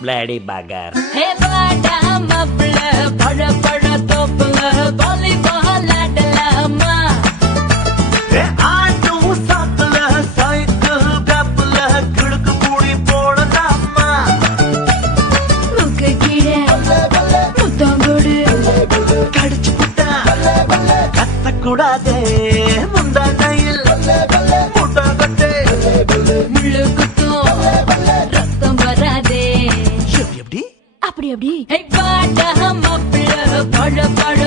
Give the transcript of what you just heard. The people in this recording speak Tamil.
பிளேடி பகர். ஹே வாடா மாப்பிள பழ பழ தோப்புல வாலிபால் ஆடலாமா. ஆட்டும் சாக்குல சைக்கிள் கப்புல கிழக்கு கூடி போடலாமா. முக்கு கீழே முத்தங்கொடு கடிச்சு புட்டா கத்தக்கூடாதே முந்தானையில் புட்டா கட்டே முள்ளு குத்தும் ரத்தம் வராதே. எப்படி அப்படி அப்படி. ஹே வாடா மாப்பிள பழ பழ